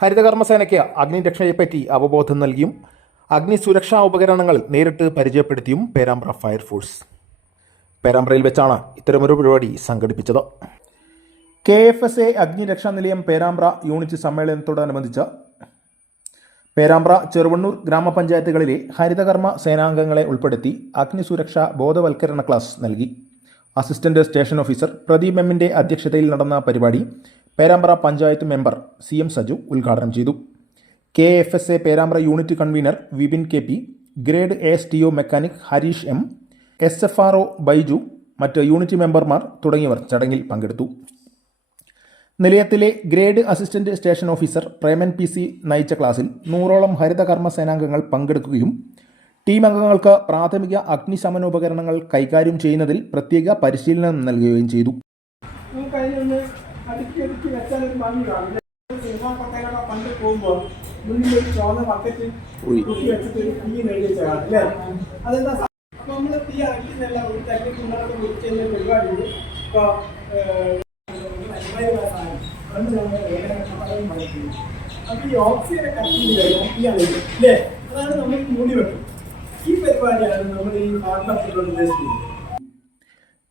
ഹരിതകർമ്മസേനയ്ക്ക് അഗ്നിരക്ഷയെപ്പറ്റി അവബോധം നൽകിയും അഗ്നി സുരക്ഷാ ഉപകരണങ്ങൾ നേരിട്ട് പരിചയപ്പെടുത്തിയും പേരാമ്പ്ര ഫയർഫോഴ്സ്. പേരാമ്പ്രയിൽ വെച്ചാണ് ഇത്തരമൊരു പരിപാടി സംഘടിപ്പിച്ചത്. കെ എഫ് എസ് എ അഗ്നിരക്ഷാ നിലയം പേരാമ്പ്ര യൂണിറ്റ് സമ്മേളനത്തോടനുബന്ധിച്ച് പേരാമ്പ്ര ചെറുവണ്ണൂർ ഗ്രാമപഞ്ചായത്തുകളിലെ ഹരിതകർമ്മ സേനാംഗങ്ങളെ ഉൾപ്പെടുത്തി അഗ്നി സുരക്ഷാ ബോധവൽക്കരണ ക്ലാസ് നൽകി. അസിസ്റ്റന്റ് സ്റ്റേഷൻ ഓഫീസർ പ്രദീപ് എമ്മിന്റെ അധ്യക്ഷതയിൽ നടന്ന പരിപാടി Perambra panchayat member C M Saju ഉദ്ഘാടനം ചെയ്തു. K F S A Perambra unit convener Vipin K P grade A S T O mechanic Harish M S F R O Baiju മറ്റ് unit മെമ്പർമാർ തുടങ്ങിയവർ ചടങ്ങിൽ പങ്കെടുത്തു. നിലയത്തിലെ grade assistant station officer Preman P C നയിച്ച ക്ലാസ്സിൽ നൂറോളം ഹരിതകർമ്മ സേനാംഗങ്ങൾ പങ്കെടുക്കുകയും ടീം അംഗങ്ങൾക്ക് പ്രാഥമിക അഗ്നിശമനോപകരണങ്ങൾ കൈകാര്യം ചെയ്യുന്നതിൽ പ്രത്യേക പരിശീലനം നൽകുകയും ചെയ്തു. അടുക്കി അടുക്കി വെച്ചാൽ ഒരു ഭംഗി കാണും. സിനിമാ പണ്ട് പോകുമ്പോൾ മുന്നിൽ ഒരു ചോന്ന ബക്കറ്റ് കുത്തി വെച്ചിട്ട് ഒരു തീ അല്ലേ? അതെന്താ അപ്പൊ നമ്മൾ തീ അടയ്ക്കുന്നില്ല ഒരു തല്ലി കുന്നൊക്കെ മുറിച്ചുന്ന പരിപാടിയുണ്ട് ഇപ്പൊ അപ്പൊ ഈ ഓക്സിജനെ അണയും അല്ലേ? അതാണ് നമ്മൾ ഈ മൂടി വെക്കും ഈ പരിപാടിയാണ് നമ്മൾ ഈ പാർട്ട്ണർഷിപ്പോട് ഉദ്ദേശിക്കുന്നത്.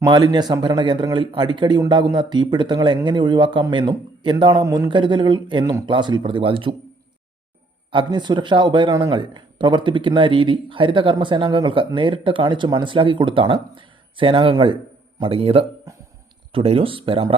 മാലിന്യ സംഭരണ കേന്ദ്രങ്ങളിൽ അടിക്കടി ഉണ്ടാകുന്ന തീപിടുത്തങ്ങൾ എങ്ങനെ ഒഴിവാക്കാം എന്നും എന്താണ് മുൻകരുതലുകൾ എന്നും ക്ലാസ്സിൽ പ്രതിപാദിച്ചു. അഗ്നിസുരക്ഷാ ഉപകരണങ്ങൾ പ്രവർത്തിപ്പിക്കുന്ന രീതി ഹരിത കർമ്മസേനാംഗങ്ങൾക്ക് നേരിട്ട് കാണിച്ച് മനസ്സിലാക്കി കൊടുത്താണ് സേനാംഗങ്ങൾ മടങ്ങിയത്. Today news Perambra.